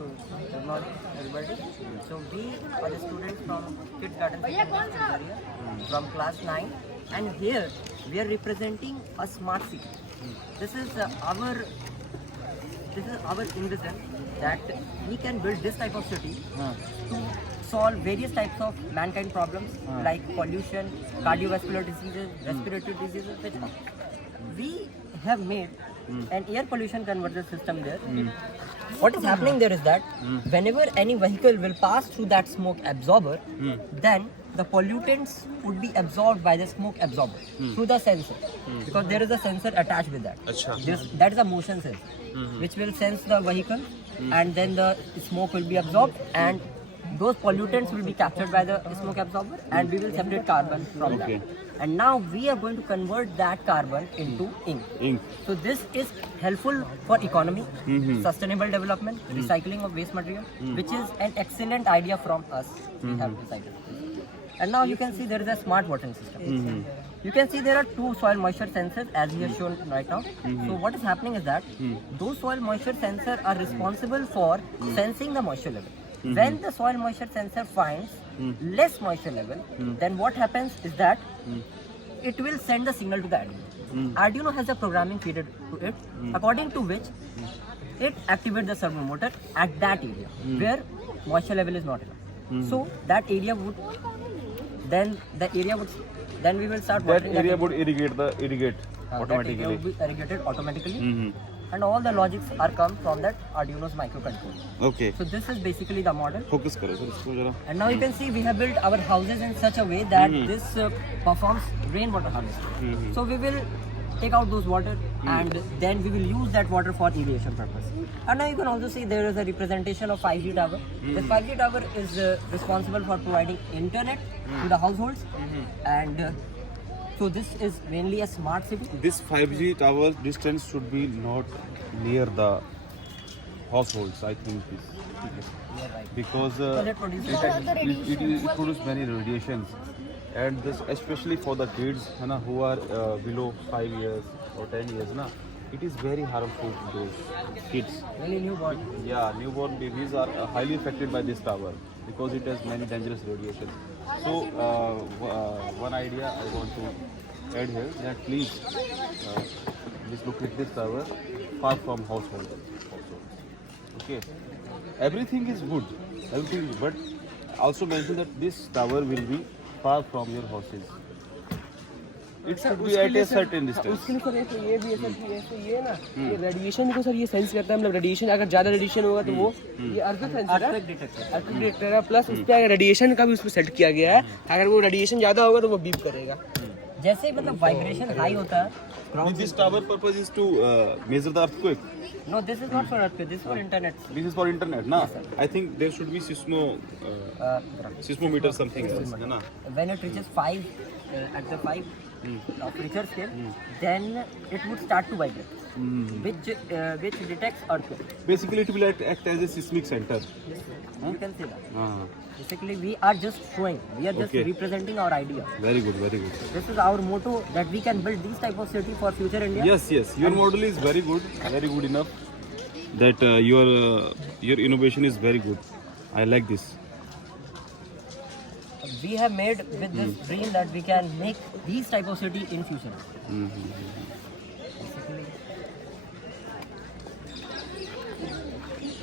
So, good morning, everybody. So, we are the students from Kids Garden Secondary School area, from class 9, and here we are representing a smart city. This is our envision that we can build this type of city to solve various types of mankind problems like pollution, cardiovascular diseases, respiratory diseases, which we have made an air pollution converter system there. What is happening there is that whenever any vehicle will pass through that smoke absorber, then the pollutants would be absorbed by the smoke absorber through the sensor, because there is a sensor attached with that. That is a motion sensor which will sense the vehicle, and then the smoke will be absorbed, and those pollutants will be captured by the smoke absorber, and we will separate carbon from that. And now we are going to convert that carbon into ink. So this is helpful for economy, sustainable development, recycling of waste material, which is an excellent idea from us. We have decided. And now you can see there is a smart watering system. You can see there are two soil moisture sensors as we have shown right now. So what is happening is that those soil moisture sensors are responsible for sensing the moisture level. When the soil moisture sensor finds less moisture level, then what happens is that it will send the signal to the Arduino. Arduino has a programming feeder to it, according to which it activates the servo motor at that area where moisture level is not enough. So that area would then we will start watering. That area would irrigate automatically. That area will be irrigated automatically. And all the logics are come from that Arduino's microcontroller. Okay. So this is basically the model. Focus karo sir isko jara. And now you can see we have built our houses in such a way that this performs rainwater harvesting. So we will take out those water and then we will use that water for irrigation purpose. And now you can also see there is a representation of 5G tower. This 5G tower is responsible for providing internet to the households, and so this is mainly a smart city. This 5G tower distance should be not near the households, I think because it produces it produces many radiations, and this especially for the kids who are below 5 years or 10 years it is very harmful to those kids. really newborn. Yeah, newborn babies are highly affected by this tower because it has many dangerous radiations. So one idea I want to add here, that please look at this tower far from household. Okay, everything is good, but also mention that this tower will be far from your houses. It should be at a certain distance. उसके लिए sir ये भी है sir कि ऐसे ये ना ये रेडिएशन को सर ये सेंस करता है, मतलब रेडिएशन अगर ज़्यादा रेडिएशन होगा तो वो ये अर्थ सेंसर है, अर्थ डिटेक्टर है, प्लस उस पर रेडिएशन का भी उस पर सेट किया गया है, अगर वो रेडिएशन ज़्यादा होगा तो वो बीप करेगा. जैसे ही मतलब वाइब्रेशन हाई होता है. This tower purpose is to measure the earthquake. No, this is not for earthquake. This is for internet. This is for internet, na? I think there should be seismometer something else, na? When it reaches 5 at the 5 of Richter scale, then it would start to vibrate, which detects earthquake. Basically, it will act as a seismic center. You can see that. Basically, we are just showing, we are just representing our idea. Very good, very good. This is our motto, that we can build these type of city for future India. Yes, yes. Your model is very good enough. That your innovation is very good. I like this. We have made with this dream that we can make these type of city in future. Basically,